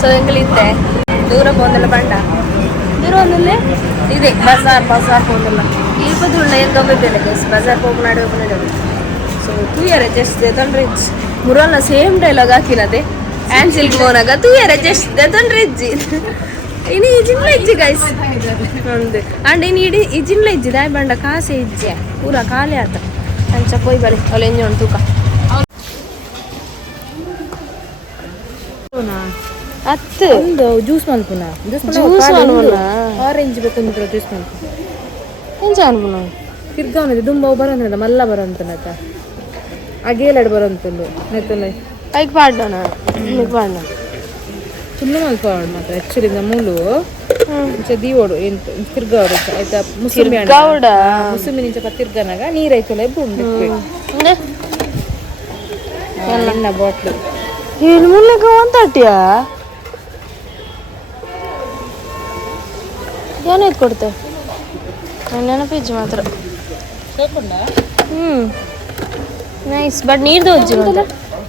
So ಎಂಗಳಿದ್ದೆ ದೂರ ಹೋದಲ್ಲ ಬಂಡ ದೂರ ಒಂದಲ್ಲೇ ಇದೆ ಬಜಾರ್ ಹೋದಲ್ಲ ಇಪ್ಪತ್ತುಳ್ಳ ಏನು ಗಮ್ಮತ್ತಿಲ್ಲ ಗೈಸ್ ಬಜಾರ್ ಹೋಗಿ ನಡೆಯೋದು ಸೊ ತೂಯರೆ ಜಸ್ಟ್ ತಂದ್ರೆ ಮುರಲ್ಲ ಸೇಮ್ ಡೈಲಾಗ್ ಹಾಕಿನದೆ ಆ್ಯನ್ಸಿಲ್ಗೆ ಹೋನಾಗ ತೂಯರೆ ಜಸ್ಟ್ ತಂದ್ರೆ ಇಜ್ಜಿ ಇನ್ನು ಇಜಿನ್ಲ ಇಜ್ಜಿ ಗೈಸ್ ಒಂದು ಅಂಡ್ ಇನ್ನು ಇಡೀ ಇಜಿನ್ಲ ಇಜ್ಜಿ ದಾಯ್ ಬಂಡ ಕಾಸೆ ಇಜ್ಜಿ ಪೂರ ಖಾಲಿ ಆತ ಅಂಚ ಪೋಯ್ ಬಳಿ ಅವಳು ಎಂಜೋಣ ತೂಕ ಅತ್ತು ಒಂದು ಜ್ಯೂಸ್ ಮಲ್ಪುನ ಜ್ಯೂಸ್ ಮಲ್ಪುನ ಆರೆಂಜ್ ಬೇಕಂದ್ರೆ ಜ್ಯೂಸ್ ಮಲ್ಪುನ ಎಂಜ ಅನ್ಪುನ ತಿರ್ಗಾವನಿದೆ ದುಂಬ ಬರೋಂತ ಮಲ್ಲ ಬರೋಂತನತ ಅಗೇಲಾಡು ಬರೋಂತಂದು ನೆತ್ತಲ್ಲ ಐಕ್ ಪಾಡ್ಣ ಪಾಡ್ಣ ಸುಮ್ಮನೆ ಮಲ್ಪಾಡು ಮಾತ್ರ ಆ್ಯಕ್ಚುಲಿ ನಮ್ಮೂಲು ದೀವೋಡು ಎಂತ ತಿರ್ಗಾವಡು ಆಯ್ತಾ ಮುಸುಂಬಿ ಮುಸುಂಬಿನಿಂಚ ತಿರ್ಗನಾಗ ನೀರೈತಲ್ಲ ಎಬ್ಬುಂಡು ಎಣ್ಣ ಬಾಟ್ಲು ಏನು ಮುಲ್ಲಕ ಒಂತಾಟಿಯಾ ಏನಾಯ್ತು ಕೊಡ್ತೆ ನೆನಪಿಜ್ಜಿ ಮಾತ್ರ ನೈಸ್ ಬಟ್ ನೀರ್ದು ಅಜ್ಜಿ ಮಾತ್ರ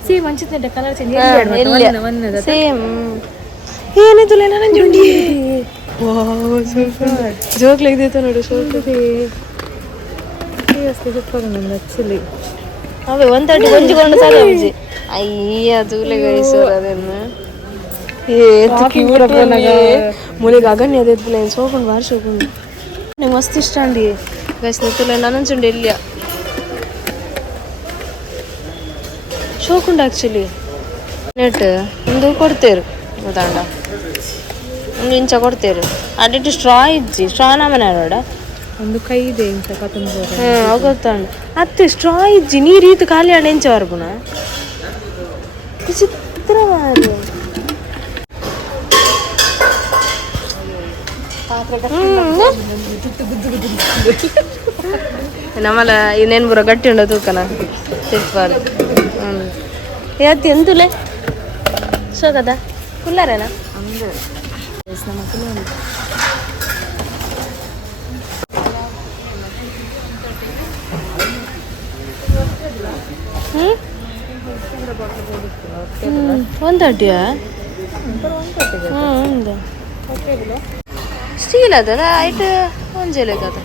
ಸೇಮ್ ಅಂಚಿತ್ತೆ ಕಲರ್ ಚೇಂಜ್ ಸೇಮ್ ಏನಿತ್ತು ನಂಜುಂಡಿ ಜೋಕ್ಲಾಗಿತ್ತು ನೋಡು ಶೋಕ್ಲಿದೆ ನಂದು ಆ್ಯಕ್ಚುಲಿ ಅವೇ 130 ಕೊಂಚಿಕೊಂಡು ಸಾಕು ಅಜ್ಜಿ ಅಯ್ಯ ತೂಲೆ ಗೈಸೋರು ಅದನ್ನು ಮೂಲೆಗೆ ಅಗನ್ಯ ಅದಿಲ್ಲ ಸೋಕೊಂಡು ಬಾರಿ ಸೋಕೊಂಡು ನಂಗೆ ಮಸ್ತ್ ಇಷ್ಟ ಅಂಡಿ ಗೈಸ್ ನಿಂತಿಲ್ಲ ನನ್ನಂಚುಂಡು ಎಲ್ಲಿಯ ಶೋಕುಂಡು ಆ್ಯಕ್ಚುಲಿ ನೆಟ್ ಒಂದು ಕೊಡ್ತೇರು ಗೊತ್ತಾಂಡ ಒಂದು ಇಂಚ ಕೊಡ್ತೇರು ಅಡಿಟ್ಟು ಸ್ಟ್ರಾ ಇಜ್ಜಿ ಸ್ಟ್ರಾ ನಮ್ಮನೆ ನೋಡ ಒಂದು ಕೈ ಇದೆ ಇಂಚ ಗೊತ್ತಾಂಡು ಅತ್ತೆ ಸ್ಟ್ರಾ ಇಜ್ಜಿ ನೀರು ಈತು ಖಾಲಿ ಆಡ ಇಂಚ ವರ್ಗುಣ ವಿಚಿತ್ರ ಮಾರು ನಮ್ಮಲ್ಲ ಇನ್ನೇನು ಬರೋ ಗಟ್ಟಿ ಉಂಡ ತೂಕನ ತಿರ್ಪಾರು ಯಾತಿ ಎಂತುಲೆ ಶೋಕದ ಕುಲ್ಲಾರೇನಾ ನಮ್ಮ ಕುಲ್ಲ ಒಂದಟಿಯಾ ಒಂದು ಸ್ಟೀಲ್ ಅದ ಐಟ್ ಒಂಜೇಲೆ ಕದ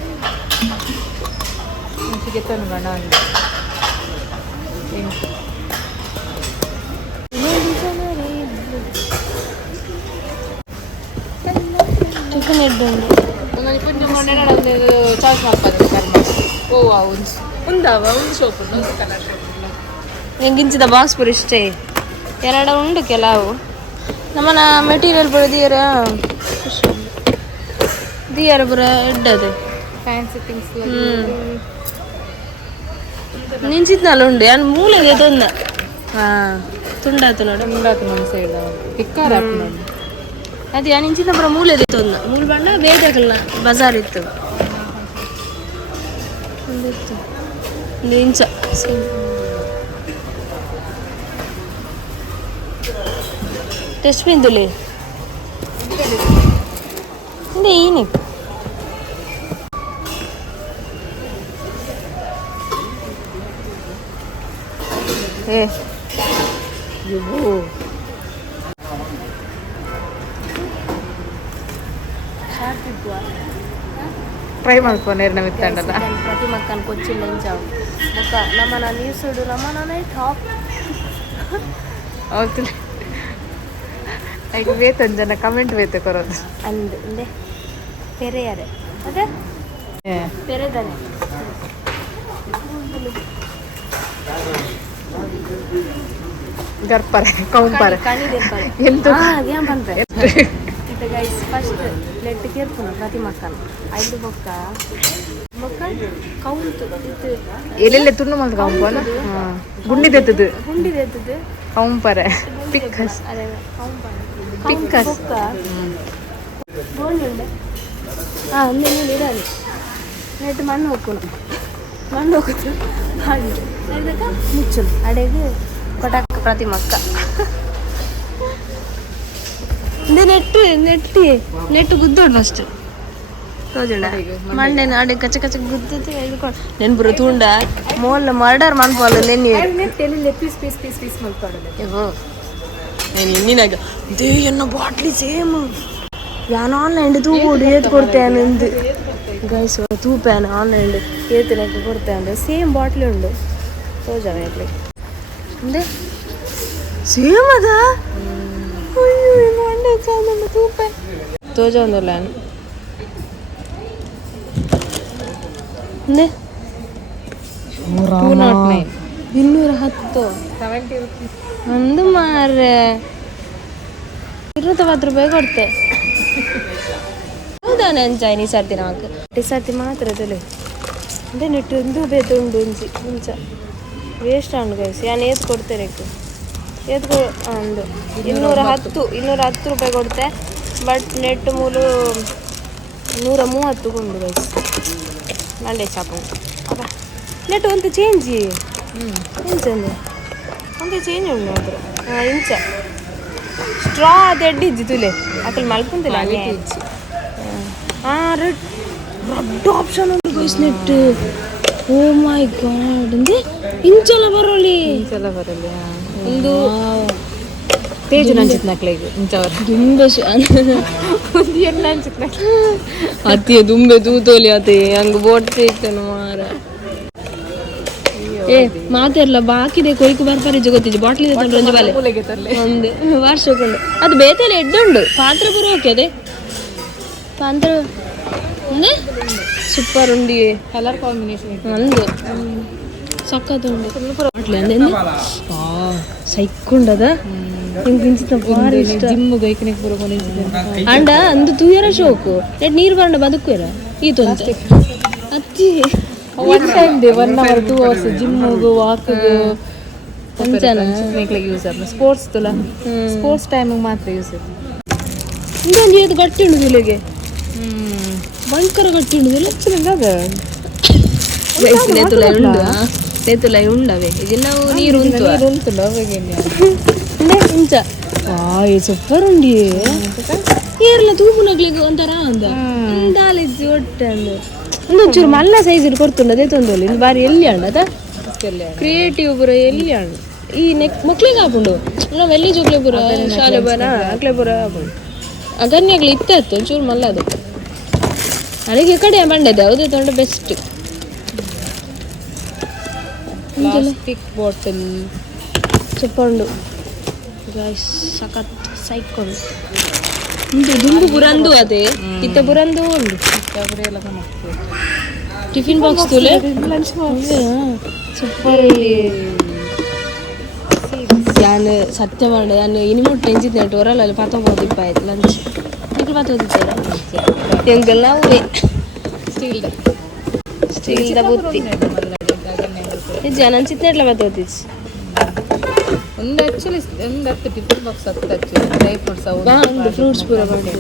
ಚಿಕನ್ ಎಡ್ ಚಾಯ್ಸ್ ಮಾಡ್ತಾರೆ ಒಂದವ ಒಂದು ಸೋಪ್ ಒಂದು ಕಲರ್ ಸೋಪ್ ಹೆಂಗಿಂಚಿದ ಬಾಕ್ಸ್ ಪೂರ ಇಷ್ಟೇ ಎರಡು ಉಂಡು ಕೆಲವು ನಮ್ಮನ ಮೆಟೀರಿಯಲ್ ಪೂರ ದಿಯರ ಪೂರ ಎಡ್ಡದು ಫ್ಯಾನ್ಸಿ ಥಿಂಗ್ಸ್ ನಿಂಚಿದ್ನಲ್ಲ ಉಂಡು ಏನು ಮೂಲೆಗೆ ತೊಂದ ಹಾಂ ತುಂಡಾತು ನೋಡು ತುಂಡಾತು ನಮ್ಮ ಸೈಡ್ ಪಿಕ್ಕಾರ ನೋಡಿ ಅದು ಏನು ಇಂಚಿನ ಪೂರ ಮೂಲೆದೆ ತೊಂದ ಮೂಲ ಬಣ್ಣ ಬೇಜಾಗಲ್ಲ ಬಜಾರ್ ಇತ್ತು ಒಂದಿತ್ತು ಒಂದು ಇಂಚ test ಬಿಂದುಲೆ ini ibu try malpone erna mittandala prati makkan kochil lenjaw muka namana news udu namana nai top avutule ಐದು ವೇತ ಜನ ಕಮೆಂಟ್ ವೇತ ಕೊರೋದು ಅಂದೆ ಪೆರೆಯರೆ ಅದೇ ಪೆರೆದಾನೆ ಗರ್ಪರೆ ಕೌಂಪರೆ ಎಂತ ಅದೇನು ಬಂದ್ರೆ ಇದು ಗೈಸ್ ಫಸ್ಟ್ ಪ್ಲೇಟ್ ಕೇರ್ಪುನ ಪ್ರತಿ ಮಕ್ಕಳು ಐದು ಬೊಕ್ಕ ಬೊಕ್ಕ ಕೌಂತು ಇದು ಎಲ್ಲೆಲ್ಲ ತುಣ್ಣು ಮಂದು ಕೌಂಪನ ಗುಂಡಿದೆತ್ತದು ಕೌಂಪರೆ ಪಿಕ್ಕಸ್ ಅದೇ ಕೌಂಪರೆ ಪಿಕ್ಕಸ್ ಬೋಂಡುಂಡೆ ಅಲ್ಲಿ ಇಡಲಿ ನೆಟ್ಟು ಮಣ್ಣು ಹೋಗ್ತು ಹಾಗೆ ಮುಚ್ಚಲು ಅಡೆಗೆ ಕೊಟಾಕ ಪ್ರತಿ ಮಕ್ಕ ನೆಟ್ಟು ಗುದ್ದೋಡು ಫಸ್ಟ್ ತೋಜುಂಡ ಮಂಡೆ ನಾಡೆ ಕಚ್ಚ ಕಚ್ಚ ಗುದ್ದತಿ ನೆನ್ ಬರು ತುಂಡ ಮೋಲ್ ಮರ್ಡರ್ ಮನ್ಪೋಲ್ಲ ನೆನ್ನಿ ಪೀಸ್ ಪೀಸ್ ಪೀಸ್ ಪೀಸ್ ಮಲ್ಕೊಡೋದು ಇನ್ನಿನಾಗ ದೇ ಎನ್ನ ಬಾಟ್ಲಿ ಸೇಮ್ ಯಾನು ಆನ್ಲೈನ್ ತೂಡು ಏತ್ ಕೊಡ್ತೇನೆ ಎಂದು ಗೈಸ್ ತೂಪೇನ ಆನ್ಲೈನ್ ಏತಿನಕ್ಕೆ ಕೊಡ್ತೇನೆ ಸೇಮ್ ಬಾಟ್ಲಿ ಉಂಡು ತೋಜಾವ ಯಾಕೆ ಅಂದೆ ಸೇಮ್ ಅದ ಮಂಡೆ ಚಂದ ತೂಪೆ ತೋಜ ಒಂದಲ್ಲ ಅಂದೆ 210 ಒಂದು ಮಾರೆ 20 ರೂಪಾಯಿ ಕೊಡ್ತೆ ಹೌದಾ ನಾನು ಚೈನೀಸ್ ಸರ್ತಿ ನಾಲ್ಕು ಸರ್ತಿ ಮಾತ್ರ ತಲೆ ಅದೇ ನೆಟ್ಟು ಒಂದು ಬೇತುಂಡು ಉಂಚಿ ಮುಂಚ ವೇಸ್ಟ್ ಅಂಡು ಗೈಸ್ ನಾನು ಏತ್ ಕೊಡ್ತೇನೆ ಏತ್ಕೊ ಒಂದು 210 ರೂಪಾಯಿ ಕೊಡ್ತೆ ಬಟ್ ನೆಟ್ ಮೂಲು 130 ಕೊಂಡು ಗೈಸ್ ಮಂಡೆ ಶಾಪು ಅಪ್ಪ ನೆಟ್ ಒಂದು ಚೇಂಜ್ ಇಂಚಂದು ಒಂದು ಚೇಂಜ್ ಉಂಟು ಮಾತ್ರ ಇಂಚ ಸ್ಟ್ರಾ ಅದು ಎಡ್ಡಿಜ್ಜಿ ತುಲೆ ಅಕಲ್ ಮಲ್ಕೊಂತಿಲ್ಲ ರೆಡ್ ಆಪ್ಷನ್ ಉಂಟು ಗೈಸ್ ನೆಟ್ ಓ ಮೈ ಗಾಡ್ ಅಂದ್ರೆ ಇಂಚಲ ಬರೋಲಿ ಒಂದು ತೇಜು ನಂಚಿತ್ ನಕ್ಲೆಗೆ ದುಂಬೆ ಎಲ್ಲ ಅಂಚಿತ್ ನಕ್ಲೆ ಅತಿ ದುಂಬೆ ತೂತೋಲಿ ಅತಿ ಹಂಗ ಬೋಟ್ ಇತ್ತನು ಮಾರ ಏ ಮಾತೆರ್ಲ ಬಾಕಿದೆ ಕೊಯ್ಕು ಬರ್ಪಾರಿಜ ಗೊತ್ತಿಜ್ಜು ಬಾಟ್ಲಿ ಒಂಜಿ ಬಾಲೆ ಒಂದು ವರ್ಷಕೊಂಡು ಅದು ಬೇತಲೆ ಎಡ್ಡುಂಡು ಪಾತ್ರ ಪೂರ ಓಕೆ ಅದೇ ಪಾತ್ರ ಅಂದ್ರೆ ಸೂಪರ್ ಉಂಡಿ ಕಲರ್ ಕಾಂಬಿನೇಷನ್ ಒಂದು ಸಕ್ಕತ್ ಉಂಡು ಬಾಟ್ಲಿ ಅಂದ್ರೆ ಸೈಕೊಂಡದ ಜಿಮ್ ಗೈಕನಿಗೆ ಪೂರ ಅಂಡ ಅಂದು ತೂಯರ ಶೋಕು ನೆಟ್ ನೀರು ಬರಂಡ ಬದುಕುರ ಈ ತೊಂದರೆ ಅತ್ತಿ 1 time day 1 hour 2 hours ಜಿಮ್ಮಿಗೆ ವಾಕ್ಗೆ use ಆಗ ಸ್ಪೋರ್ಟ್ಸ್ ತುಲ ಸ್ಪೋರ್ಟ್ಸ್ ಟೈಮಿಗೆ ಮಾತ್ರ ಯೂಸ್ ಇಂದೊಂದು ಏದು ಗಟ್ಟಿ ಉಂಡು ತುಲೆಗೆ ಭಯಂಕರ ಗಟ್ಟಿ ಉಂಡು ನೇತುಲ ಉಂಡವೆ ಈಗ ನಾವು ನೀರು ಇಂಚ ಸೂಪರ್ ಉಂಡಿ ಏರ್ಲ ತೂಪು ನಗ್ಲಿಕ್ಕೆ ಒಂಥರ ಅಂದ ದಾಲಿಜ್ಜಿ ಹೊಟ್ಟೆ ಅಂದು ಒಂದೊಂಚೂರು ಮಲ್ಲ ಸೈಜ್ ಕೊಡ್ತುಂಡ ಅದೇ ತೊಂದಲ್ಲಿ ಇದು ಬಾರಿ ಎಲ್ಲಿ ಅಣ್ಣ ಅದ ಕ್ರಿಯೇಟಿವ್ ಪುರ ಎಲ್ಲಿ ಅಣ್ಣ ಈ ಮಕ್ಳಿಗೆ ಹಾಕೊಂಡು ನಾವು ಎಲ್ಲಿ ಜೋಗ್ಲೆ ಪುರ ಶಾಲೆ ಬರ ಅಕ್ಲೆ ಪುರ ಹಾಕೊಂಡು ಅಗನ್ಯಾಗ್ಲಿ ಇತ್ತು ಒಂಚೂರು ಮಲ್ಲ ಅದು ಅಲ್ಲಿಗೆ ಕಡೆ ಬಂಡದೆ ಯಾವುದೇ ತೊಂಡ ಬೆಸ್ಟ್ ಪ್ಲಾಸ್ಟಿಕ್ ಬಾಟಲ್ ಚಪ್ಪಂಡು ಗಾಯ್ಸ್ ಸಖತ್ ಸೈಕೊಂಡು ದುಂಬು ಬುರಂದು ಅದೇ ಇತ್ತ ಬುರಂದು ಉಂಡು ಟಿಫಿನ್ ಬಾಕ್ಸ್ ತುಲೆ ಸೂಪರ್ ഞാൻ സത്യമാണ് ഞാൻ ഇനിമോട്ട് ടെൻജിട്ട് ഒരാളല്ല 19 ഇപ്പം ആയത് ലഞ്ച് നിങ്ങൾ 19 ഞങ്ങളെല്ലാം ഒരേ സ്റ്റീലിൻ്റെ ബുദ്ധി ഞാൻ ചിത്തെല്ലാം 19 ಒಂದು ಆ್ಯಕ್ಚುಲಿ ಒಂದು 10 tiffin box 10 actually dry fruits ಒಂದು ಫ್ರೂಟ್ಸ್ ಪೂರ ಮಾಡಿ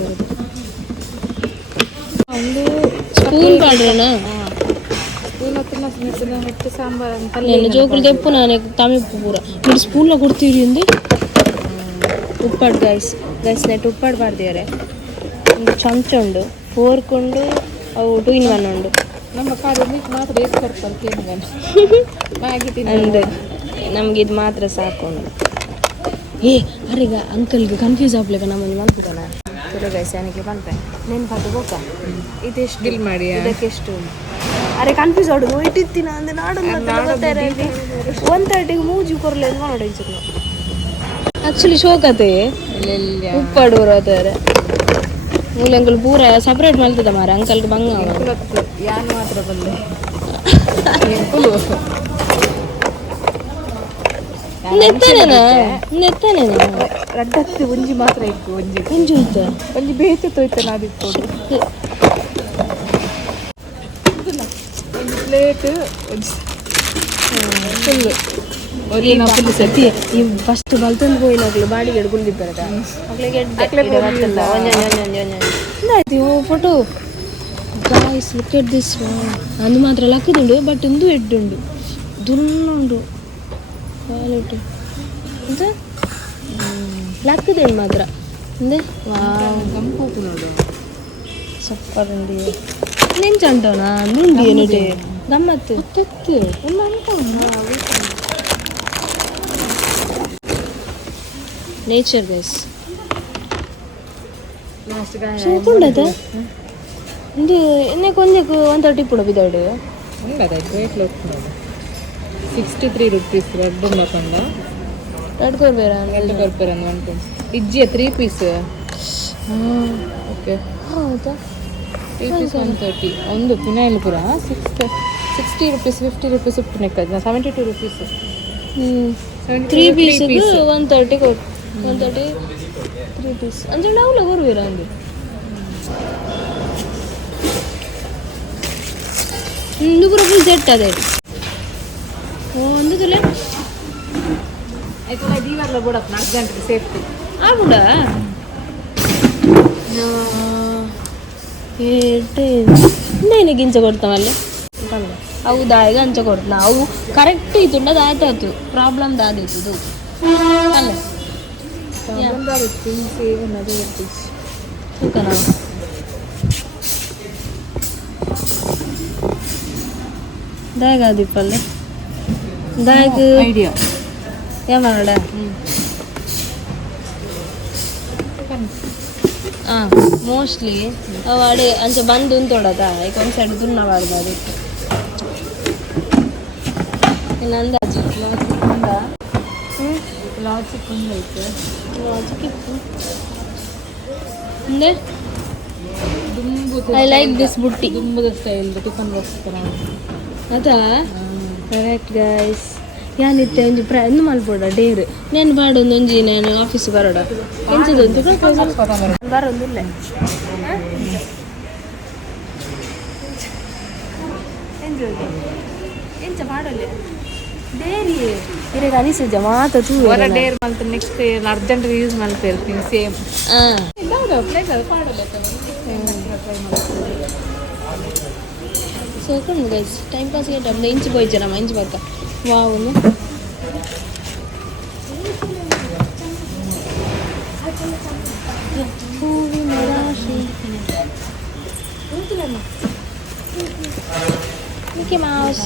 ಒಂದು ಸ್ಪೂನ್ ಪಾಡ್ರನಾ ಸ್ಪೂನ್ ಹತ್ತಿನ ಮೆಟ್ಟು ಸಾಂಬಾರು ಅಂತ నేను జోకులు చెప్పు నానే తమిప్పు పూర మీరు స్పూన్లో కొడుతీరి ఉంది ಉಪ್ಪಾಡು ಗೈಸ್ ನೆಟ್ ಉಪ್ಪಾಡು ಪಾಡ್ದಿದ್ದಾರೆ ಒಂದು ಚಮಚ ಉಂಡು ಫೋರ್ಕ್ ಉಂಡು ಅವು 2 in 1 ಉಂಡು ನಮ್ಮ ಕಾರಲ್ಲಿ ಮಾತ್ರ ಎಷ್ಟು ಕೊಡ್ತಾರೆ ಕೇಳಿಗೆ ಮ್ಯಾಗಿ ಅಂದು ನಮ್ಗೆ ಇದು ಮಾತ್ರ ಸಾಕು ಅರೆಗ ಅಂಕಲ್ಗೆ ಕನ್ಫ್ಯೂಸ್ ಆಗ್ಲಿಕ್ಕೆ ನಮ್ಮಲ್ಲಿ ಮಲ್ಪುದನ ಸರಿ ಗೈಸ್ ನನಗೆ ಬಂತೆ ನೆನ್ಪಾತು ಬೋಕ ಇದೆಷ್ಟು ಬಿಲ್ ಮಾಡಿ ಇದಕ್ಕೆಷ್ಟು ಅರೆ ಕನ್ಫ್ಯೂಸ್ ಆಡುದು ಇಟ್ಟಿತ್ತಿನ ಅಂದ್ರೆ ನಾಡು 130 ಮೂಜಿ ಕೊರಲೆ ಅಂತ ಮಾಡೋದು ಆ್ಯಕ್ಚುಲಿ ಶೋಕತೆ ಉಪ್ಪಾಡು ಬರೋತಾರೆ ಮೂಲೆ ಅಂಕಲ್ ಪೂರ ಸಪ್ರೇಟ್ ಮಾಡ್ತದ ಮಾರ ಅಂಕಲ್ಗೆ ಬಂಗ ಯಾನು ಮಾತ್ರ ಬಂದೆ ರಡ್ಡತ್ತಿ ಒಂಜಿ ಮಾತ್ರ ಇತ್ತು ಒಂಜಿ ಒಂಜಿ ಬೇತೆ ತೊಯ್ತ ನಾದಿತ್ತು ಒಂದು ಪ್ಲೇಟ್ ಫುಲ್ ಸತಿ ಈ ಫಸ್ಟ್ ಬಲ್ತೊಂದು ಹೋಯಿನಾಗ್ಲು ಬಾಡಿಗೆ ಗುಂದಿದ್ದಾರದ ಆಯ್ತು photo guys look at this ಅಂದು ಮಾತ್ರ ಲಕ್ಕದುಂಡು ಬಟ್ ಇಂದು ಎಡ್ಡುಂಡು ದುನ್ನುಂಡು ಕ್ವಾಲಿಟಿ ಅಂತ ಲಕ್ಕದುಂಡು ಮಾತ್ರ ಅಂದೆ ಗಂಪು ನೋಡು ಸೂಪರ್ ಉಂಡಿ ನೆಂಚಂಟೋನಾ ನುಂಡಿ ಏನಿದೆ ಗಮ್ಮತ್ತು ಎಲ್ಲ ನೇಚರ್ ಗೈಸ್ ಸೂಪುಂಡದ ಇದು ಇನ್ನೇ ಕೊಂದಕ್ಕೆ 130 ಪುಡ ಬಿದ್ದಾಡು 63 rupees ರೆಡ್ ಬಂದ ರೆಡ್ ಕೊರ್ಬೇರ ಇಜ್ಜಿಯ 3 ಪೀಸ್ ಓಕೆ ಹೌದಾ 3 ಪೀಸ್ 130 ಒಂದು ಫಿನೈಲ್ ಪುರ 60 rupees 50 rupees ಉಪ್ಪು ನೆಕ್ಕದ 72 rupees 3 ಪೀಸ್ಗೆ 130 ಕೊಟ್ಟು 130 3 ಪೀಸ್ ಅಂದ್ರೆ ನಾವು ಕೊರ್ಬೇರ ಅಂದು ಇದು ಪೂರ ಫುಲ್ ಸೆಟ್ ಅದೇ ಒಂದು ತುಲೆ ಆಯ್ತು ದೀವಾಗ್ಲ ಬಿಡಪ್ಪ 4 ಗಂಟೆಗೆ ಸೇಫ್ಟಿ ಆ ಬುಡ ಇನ್ನೇನು ಗಿಂಚ ಕೊಡ್ತಾವಲ್ಲ ಹೌದಾ ಈಗ ಅಂಚ ಕೊಡ್ತಾ ಅವು ಕರೆಕ್ಟ್ ಇತ್ತು ಆಯ್ತಾಯ್ತು ಪ್ರಾಬ್ಲಮ್ ದಾದಿತ್ತು ಇದು ಅಲ್ಲ ದಾಯಗ ದಿಪ್ಪಲ್ಲ ದಾಯಗ ಐಡಿಯಾ ಏಮಾಡ ಮೋಸ್ಟ್ಲಿ ಅವು ಅಡೆ ಅಂಚೆ ಬಂದು ಉಂತೊಡದ ಈಗ ಒಂದು ಸೈಡ್ ದುನ್ನಬಾರ್ದು ಅದಕ್ಕೆ ಇನ್ನು ಅಂದಾಜು ಲಾಜಿಕ್ ಒಂದೈತೆ ಲಾಜಿಕ್ ಇತ್ತು ಮುಂದೆ ಐ ಲೈಕ್ ದಿಸ್ ಬುಟ್ಟಿ ದುಂಬದ ಸ್ಟೈಲ್ ಟಿಫನ್ ಬಾಕ್ಸ್ ಥರ ಅದಾ ಕರೆಕ್ಟ್ ಗೈಸ್ ಯಾನಿತ್ತೆ ಒಂಜಿ ಒಂದು ಮಲ್ಪೋಡ ಡೇರ್ ನಾನು ಬಾಡೊಂದು ಒಂಜಿ ನಾನು ಆಫೀಸ್ ಬರೋಡ ಎಂಚದೊಂದು ಬರೋದಿಲ್ಲ ಎಂಚ ಮಾಡಲ್ಲ ಡೇರಿ ಇರಗ ಅನಿಸಿದ್ದೆ ಮಾತ ತೂ ಹೊರ ಡೇರ್ ಮಲ್ತ ನೆಕ್ಸ್ಟ್ ಅರ್ಜೆಂಟ್ ಯೂಸ್ ಮಾಡ್ತಾ ಇರ್ತೀನಿ ಸೇಮ್ ಸೋಕೊಂಡು ಗೈಸ್ ಟೈಮ್ ಪಾಸ್ ನಮ್ಮ ಇಂಚು போயிச்சு நம்ம ಇಂಚು பார்க்க வா ஒன்று மிக்கி மவுஸ்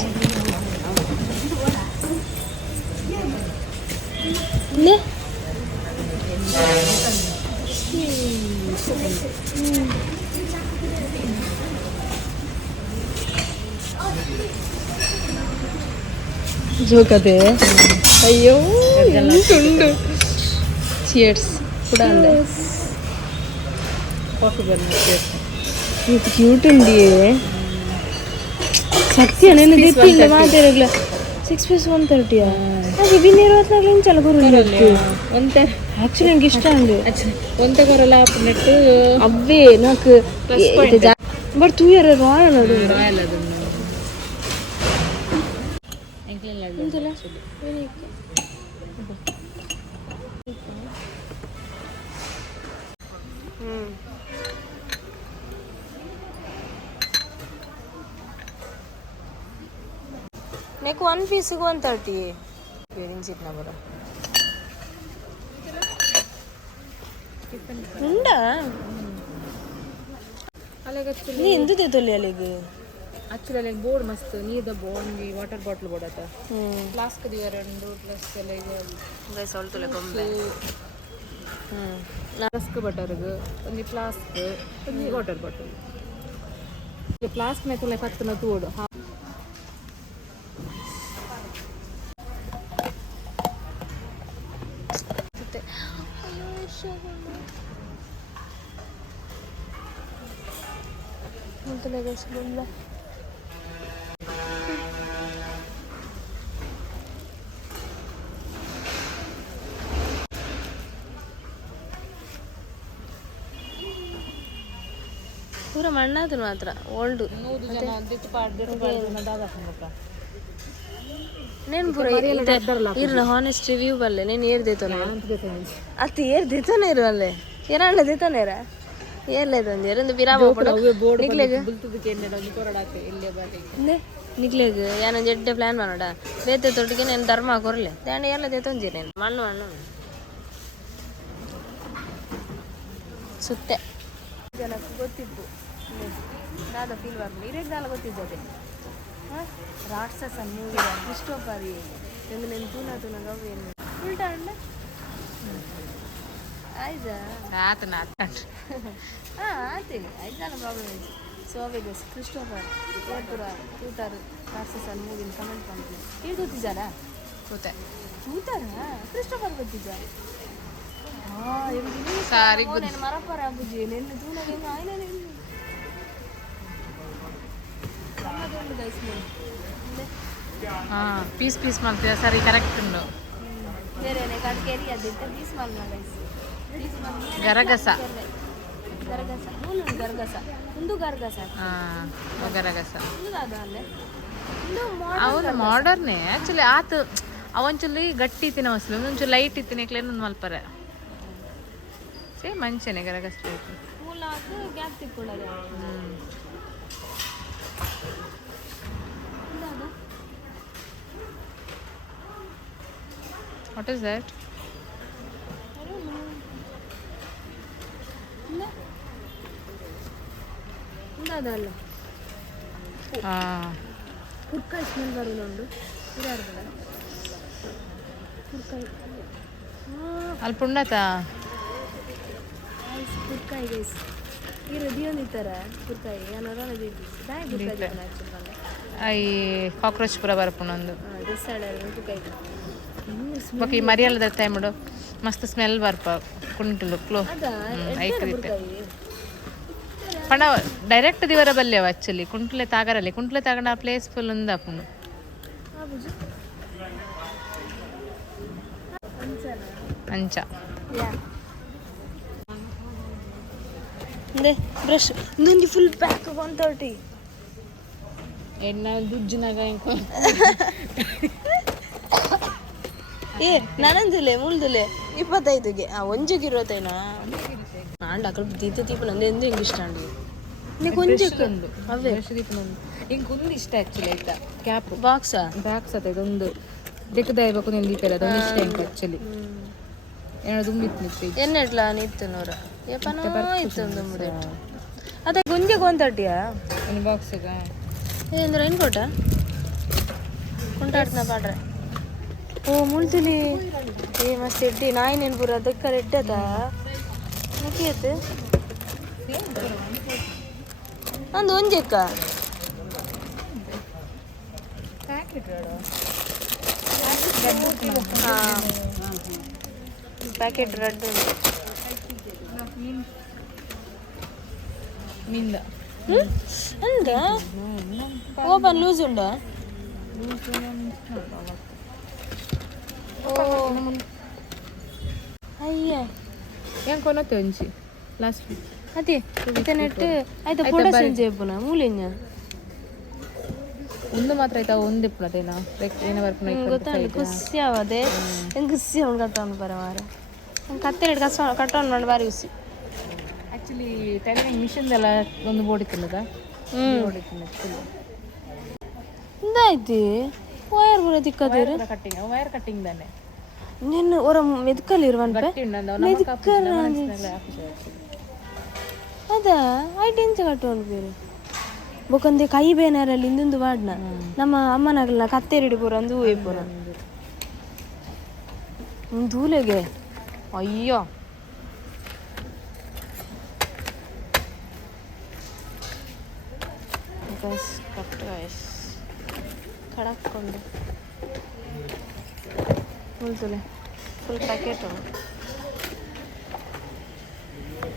என்ன ಜೋಕದೆ ಅಯ್ಯೋ ಎಂತುಂಡು ಚಿಯರ್ಸ್ ಕೂಡ ಅಂದೆ ಕ್ಯೂಟ್ ಉಂಡಿಯೇ ಸತ್ಯ ನೆನ ದಿತ್ತಿಲ್ಲ ಮಾತಾಡಲ್ಲ 6 ಪೀಸ್ 130 ಹಾಗೆ ಬಿನ್ನ 24 ಇಂಚಲ್ಲ ಕೊರಲ್ಲ ಒಂತೆ ಆಕ್ಚುಲಿ ನನಗೆ ಇಷ್ಟ ಅಂದೆ ಒಂತೆ ಕೊರಲ್ಲ ನೆಟ್ಟು ಅವ್ವೇ ನಾಕು ಬಟ್ ತೂ ಯಾರು ರಾಯಲ್ ಅದು ರಾಯಲ್ ಅದನ್ನು ಎಂತಲ್ಲ నీకు 1 పీస్కి 130 పేరించిట్నా బరా ఉండా అలాగే ನೀ ಎಂದು ದೇತೊಲ್ಲಿ ಅಲ್ಲಿಗೆ ಆಕ್ಚುಲಿ ಅಲ್ಲಿ ಬೋರ್ಡ್ ಮಸ್ತ್ ನೀದ ಬೋಂಡಿ ವಾಟರ್ ಬಾಟಲ್ ಬೋಡತ ಫ್ಲಾಸ್ಕ್ ದಿವ 2 ಪ್ಲಸ್ ಎಲ್ಲ ಈಗ ಗೈಸ್ ಅವಳ್ತೊಲೆ ಕೊಂಬೆ ಫ್ಲಾಸ್ಕ್ ಬಟರ್ಗೆ ಒಂದು ಫ್ಲಾಸ್ಕ್ ಒಂದು ವಾಟರ್ ಬಾಟಲ್ ಫ್ಲಾಸ್ಕ್ ಮೇಲೆ ಕತ್ತನ ತೋಡು Untuk lagi sebelum pura mana tu matra old. నేను ಪೂರ ಇರ್ನ ಹಾನೆಸ್ಟ್ ರಿವ್ಯೂ ಬಲ್ಲೆ నేను ಏರ್ ದೇತೋನೆ ಅತಿ ಏರ್ ದೇತೋನೆ ಇರುವಲ್ಲೆ ಏನಾಂಡ ದೇತೋನೆರ ಏರ್ಲೇದು ಒಂದು ಏರೊಂದು ಬಿರಾಮ ನಿಕ್ಲೆಗ್ ನಿಕ್ಲೆಗ್ ಯಾನೊಂದು ಎಡ್ಡೆ ಪ್ಲಾನ್ ಮಾಡೋಡ ಬೇತೆ ತೊಟ್ಟಿಗೆ నేను ಧರ್ಮ ಕೊರ್ಲೆ ದಾಂಡ ಎಲ್ಲ ದೇತೊಂಜಿ నేను ಮಣ್ಣು ಮಣ್ಣು ಸುತ್ತೆ ಜನಕ್ಕೆ ಗೊತ್ತಿದ್ದು ದಾದ ಫೀಲ್ ಬರ್ತದೆ ಇರೇದಾಲ ಗೊತ್ತಿದ್ದದೆ ಹಾಂ ರಾಕ್ಷಸ ಮೂವಿ ಕ್ರಿಸ್ಟೋಫರ್ ಹೆಂಗೆ నేను ತೂನ ಗವ್ವೇನು ಉಲ್ಟಾ ಅಂಡ ಆಯ್ತಾ ಹಾಂ ಆಯ್ತು ಆಯ್ತಲ್ಲ ಪ್ರಾಬ್ಲಮ್ ಇದೆ ಸೊ ವೆಗಸ್ ಕ್ರಿಸ್ಟೋಫರ್ ಏರ್ಪುರ ತೂತಾರು ರಾಕ್ಷಸ ಮೂವಿನ ಕಮೆಂಟ್ ಮಾಡ್ತೀನಿ ಇದು ಗೊತ್ತಿದ್ದಾರಾ ತೂತಾರಾ ಕ್ರಿಸ್ಟೋಫರ್ ಗೊತ್ತಿದ್ದ ಸಾರಿ నేను మరపరా బుజ్జి నిన్ను తూనగేమో ఆయన నిన్ను ಸಣ್ಣದೊಂದು ಗೈಸ್ ಪೀಸ್ ಪೀಸ್ ಮಾಡ್ತೀರಾ ಸರಿ ಕರೆಕ್ಟ್ ಉಂಡು ಬೇರೆನೆ ಕಡ್ಕೇರಿ ಅದಿತ್ತ ಪೀಸ್ ಮಾಡ್ನ ಗೈಸ್ ಗರಗಸ ಗರಗಸ ಮೂಲು ಗರಗಸ ಒಂದು ಗರಗಸ ಗರಗಸ ಒಂದು ಅಲ್ಲೇ ಅವನು ಮಾಡರ್ನೇ ಆ್ಯಕ್ಚುಲಿ ಆತು ಅವಂಚುಲಿ ಗಟ್ಟಿ ಇತ್ತಿನ ಮಸ್ಲು ಒಂಚೂರು ಲೈಟ್ ಇತ್ತಿನಕ್ಲೇನು ಒಂದು ಮಲ್ಪರೆ ಸೇ ಮಂಚನೆ ಗರಗಸ ಬೇಕು ಮೂಲ ಹಾಕಿ ಗ್ಯಾಪ್ ತಿಕ್ಕೊಳ್ಳೋದು What is that? ಅದಲ್ಲ ಕುರ್ಕಾಯಿ ಸ್ಮೆಲ್ ಬರೋದುಂಡು ಇರಾರ್ದಲ್ಲ ಕುರ್ಕಾಯಿ ಅಲ್ಲಿ ಪುಣ್ಣತಾ ಕುರ್ಕಾಯಿ ಗೈಸ್ ಇರು ದಿಯೊಂದಿತ್ತರ ಕುರ್ಕಾಯಿ ಏನಾರ ಐ ಕಾಕ್ರೋಚ್ ಪೂರ ಬರ್ಪುಣೊಂದು ಕುರ್ಕಾಯಿ ಬೊಕ ಈ ಮರಿಯಲ್ಲದ ಟೈಮಡು ಮಸ್ತ್ ಸ್ಮೆಲ್ ಬರ್ಪ ಕುಂಟುಲು ಕ್ಲೋ ಐಕ್ರೀತೆ ಪಂಡ ಡೈರೆಕ್ಟ್ ದಿವರ ಬಲ್ಲೆವ ಆ್ಯಕ್ಚುಲಿ ಕುಂಟ್ಲೆ ತಾಗರಲ್ಲಿ ಕುಂಟ್ಲೆ ತಾಗಣ ಪ್ಲೇಸ್ ಫುಲ್ ಉಂದ ಅಪ್ಪುಂಡು ಅಂಚ ಬ್ರಷ್ ಇದೊಂದು ಫುಲ್ ಪ್ಯಾಕ್ 130 ಎಣ್ಣ ದುಜ್ಜಿನಾಗ ಏ ನಾನಂದಿಲ್ಲ ಮುಳ್ದುಲೆ 25ಗೆ ಒಂಜಿಗೆ ಇರೋತೇನಾ ಆಂಡ ಅక్కడ ದೀತ ದೀಪ ನಂದು ಎಂದು ಹಿಂಗೆ ಇಷ್ಟ ಅಂಡಿ ನೀನು ಒಂಜಕ್ಕೊಂದು ಅವೇ ಹಿಂಗೆ ಒಂದು ಇಷ್ಟ ಆ್ಯಕ್ಚುಲಿ ಆಯ್ತಾ ಕ್ಯಾಪ್ ಬಾಕ್ಸ ಅದ ಇದೊಂದು ದೆಕ್ಕದಾಯ್ಬೇಕು నేను ದೀಪ ಅದೊಂದು ಇಷ್ಟ ಹೆಂಗೆ ಆ್ಯಕ್ಚುಲಿ ಏನೋ ತುಂಬಿತ್ತು ನಿತ್ತು ಎನ್ನೆಟ್ಲ ನಿತ್ತು ನೂರ ಏಪನೋ ಇತ್ತು ಒಂದು ಮುಡಿ ಅದೇ ಗುಂಜಿಗೆ 130 ಒಂದು ಬಾಕ್ಸಿಗೆ ಏನಂದ್ರೆ ಏನು ಕೊಟ್ಟ ಕೊಂಟಾಡ್ತನ ಪಾಡ್ರೆ ಓ ಮುಳ್ತಿಲಿ ಏ ಮಸ್ತ್ ಎಡ್ಡಿ ನಾಯಿ ನೆನ್ಪುರ ಅದಕ್ಕ ಎಡ್ಡದ ಮುಗಿಯತ್ತೆ ನಂದು ಒಂಜಕ್ಕ ಪ್ಯಾಕೆಟ್ ರೆಡ್ ನಿಂದ ಅಂದ ಓಪನ್ ಲೂಸ್ ಉಂಡ ಅಯ್ಯ ಹೆಂಗೆ ಕೊನತ್ತೆ ಒಂಚಿ ಲಾಸ್ಟ್ ವೀಕ್ ಅದೇ ಮತ್ತೆ ನೆಟ್ ಆಯ್ತಾ ಫೋಟೋ ಸಂಜೆ ಪುನ ಮೂಲಿಂಜ ಒಂದು ಮಾತ್ರ ಆಯ್ತಾ ಒಂದು ಇಪ್ಪತ್ತೇನಾ ಏನೋ ಬರ್ಕೊಂಡು ಗೊತ್ತಾಗ ಖುಷಿ ಅವದೆ ಹೆಂಗೆ ಖುಷಿ ಅವ್ನು ಕಟ್ಟೋನು ಬರ ಮಾರ ಕತ್ತೆರಡು ಕಟ್ಟೋನು ಮಾಡಿ ಬಾರಿ ಖುಷಿ ಆ್ಯಕ್ಚುಲಿ ಟೈಲರಿಂಗ್ ಮಿಷನ್ದೆಲ್ಲ ಒಂದು ಬೋರ್ಡ್ ಇತ್ತಿಲ್ಲದ ಬೋರ್ಡ್ ಇತ್ತಿಲ್ಲ ಇದಾಯ್ತು ವಯರ್ ಬರೋ ದಿಕ್ಕದೇರು ಕಟ್ಟಿಂಗ್ ವಯರ್ ಕಟ್ಟಿಂಗ್ ತಾನೆ ನಿನ್ನ ಒರ ಮೆದ್ಕಲ್ ಇರುವಂತ ಅದ ಐಟ್ ಇಂಚ ಕಟ್ಟೋನು ಬೇರೆ ಬೊಕಂದೆ ಕೈ ಬೇನಾರಲ್ಲಿ ಇಂದೊಂದು ವಾಡ್ನ ನಮ್ಮ ಅಮ್ಮನಾಗಲ್ಲ ಕತ್ತೇರಿಡಿ ಪೂರ ಅಂದು ಹೂವೆ ಪೂರ ಧೂಲೆಗೆ ಅಯ್ಯೋ ಕಡಕ್ಕೊಂಡು ಮುಳ್ತುಲೆ ಫುಲ್ ಪ್ಯಾಕೆಟ್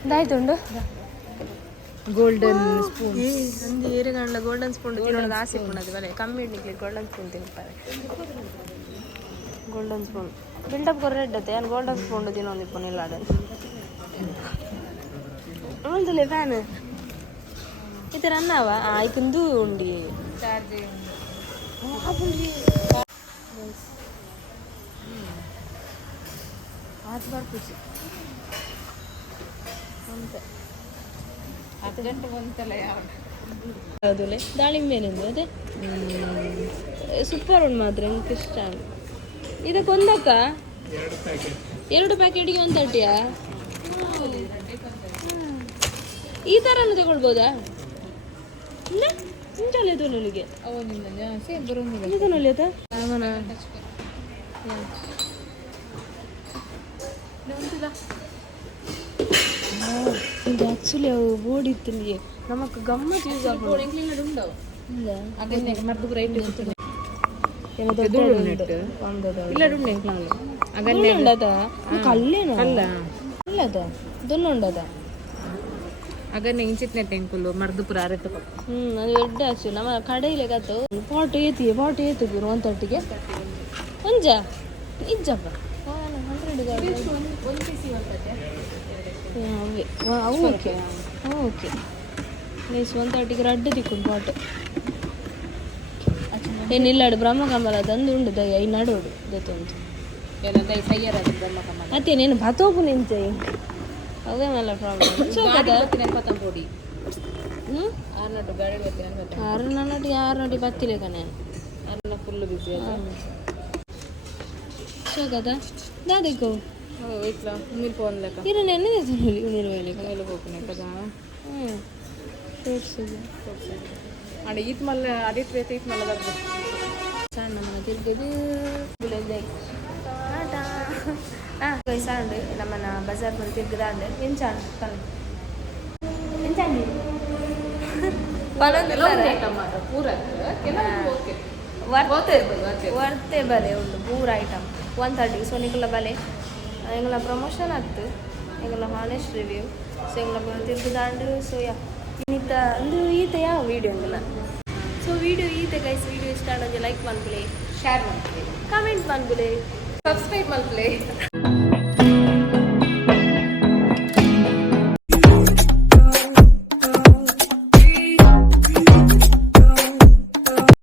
ಇದಾಯ್ತುಂಡು ಗೋಲ್ಡನ್ ಸ್ಪೂನ್ ನಂದು ಏರಿಗಂಡ್ಲ ಗೋಲ್ಡನ್ ಸ್ಪೂನ್ ತಿನ್ನೋದು ಆಸೆ ಪುಣ್ಣದು ಬಲೆ ಕಮ್ಮಿ ಇಡ್ಲಿಕ್ಕೆ ಗೋಲ್ಡನ್ ಸ್ಪೂನ್ ತಿನ್ಪಾರೆ ಗೋಲ್ಡನ್ ಸ್ಪೂನ್ ಬಿಲ್ಡಪ್ ಕೊರ್ರೆ ಇಡ್ಡತ್ತೆ ಏನು ಗೋಲ್ಡನ್ ಸ್ಪೂನ್ ತಿನ್ನೋದು ಇಪ್ಪು ನಿಲ್ಲಾಡ ಮುಳ್ತುಲೆ ಫ್ಯಾನ್ ಈ ಥರ ಅನ್ನವ ಆಯ್ಕೊಂದು ಉಂಡಿ ಆತು ಬರ್ಪುಸಿ ಅಂತೆ ಅರ್ಜೆಂಟ್ ಬಂತಲ್ಲ ಯಾರು ಅದುಲೆ ದಾಳಿಂಬೆನಿಂದು ಅದೇ ಸೂಪರ್ ಉಂಡು ಮಾತ್ರ ನನಗೆ ಇಷ್ಟ ಇದಕ್ಕೊಂದಕ್ಕ 2 ಪ್ಯಾಕೆಟಿಗೆ 130 ಈ ಥರನೂ ತಗೊಳ್ಬೋದಾ ಇಲ್ಲ ಮುಂಚಾಲೆ ತೊನಲಿಗೆ ಅವನಿಂದ ಸೇಮ್ ಬರೋಂಗಿಲ್ಲ ಇದು ತೊನಲಿ ಆಯ್ತಾ ಅವನ ಇದು ಆ್ಯಕ್ಚುಲಿ ಅವು ಬೋರ್ಡ್ ಇತ್ತು ನಿಮಗೆ ನಮಕ್ ಗಮ್ಮತ್ ಯೂಸ್ ಆಗ್ಬೋದು ಇಲ್ಲ ಅದನ್ನೇ ಮರ್ದು ರೈಟ್ ಇರ್ತದೆ ಏನೋ ದೊಡ್ಡ ಇಲ್ಲ ಡುಂಡೆ ಎಂಕ್ಲಾಲು ಅದನ್ನೇ ಉಂಡದ ಕಲ್ಲೇನ ಅಲ್ಲ ಅಲ್ಲದ ದೊನ್ನುಂಡದ ಅಗನ್ನೇ ಇಂಚಿತ್ನೆ ಟೆಂಕುಲು ಮರ್ದು ಪುರ ಅರೆತ ಅದು ದೊಡ್ಡ ಆ್ಯಕ್ಚುಲಿ ನಮ್ಮ ಕಡೆಯಲ್ಲಿ ಕತ್ತು ಪಾಟ್ ಏತಿಗೆ 130ಗೆ ಒಂಜ ನಿಜಪ್ಪ 100 ಅವು ಓಕೆ ಓಕೆ ನೈಸ್ 130ಗೆ ಅಡ್ಡ ತಿಕ್ಕೊಂಡು ಪಾಟ್ ಏನಿಲ್ಲಾಡು ಬ್ರಹ್ಮಕಮಲ ತಂದು ಉಂಡು ದಯ ಈ ನಡೋಡು ದತ್ತೊಂದು ಮತ್ತೆ ನೀನು ಬತೋಪು ನಿಂತೆ ಅವೇ ಮೇಲೆ ಪ್ರಾಬ್ಲಮ್ ಪೋಡಿ ಯಾರು ನೋಡಿ ಬತ್ತಿಲ್ಲ ಕಣೆ ಫುಲ್ ಬಿಸಿ ಸೊ కదా దాదికో ఇట్లా ఉండిపోవాలి లెక్క ఇరు నేను ఉండిపోవాలి నీళ్ళు పోకున్నాయి కదా ఫ్రూట్స్ అంటే ఈత్ మళ్ళీ అదే అయితే ఈత్ మళ్ళీ దగ్గర ಸಣ್ಣ ನಮ್ಮ ತಿರುಗದು ಸಾಂಡು ನಮ್ಮನ ಬಜಾರ್ ಬಂದು ತಿರುಗದಾಂಡು ಎಂಚಾಂಡು ಕಲ್ ಎಂಚಾಂಡಿ ವರ್ತೆ ಬಲೆ ಉಂಟು ಪೂರ ಐಟಮ್ 130 ಸೊ ನಿಂಗಳ ಬಲೆ ಎಂಗಳ ಪ್ರಮೋಷನ್ ಆಯ್ತು ಎಂಗಳ ಹಾನೆಸ್ಟ್ ರಿವ್ಯೂ ಸೊ ಎಂಗಳ ಬಂದು ತಿರುಗದಾಂಡು ಸೊ ಇನ್ನಿತ್ತ ಒಂದು ಈತ ಯಾವ ವೀಡಿಯೋ ಎಂಗಳ ಸೊ ವೀಡಿಯೋ ಈತ ಗೈಸ್ ವೀಡಿಯೋ ಇಷ್ಟ ಆಡೋದು ಲೈಕ್ ಮಾಡ್ಕೊಳ್ಳಿ ಶೇರ್ ಮಾಡ್ತೀವಿ ಕಮೆಂಟ್ ಮಾಡ್ಕೊಳ್ಳಿ ಸಬ್ಸ್ಕ್ರೈಬ್ ಮಾಡ್ಕೊಳ್ಳಿ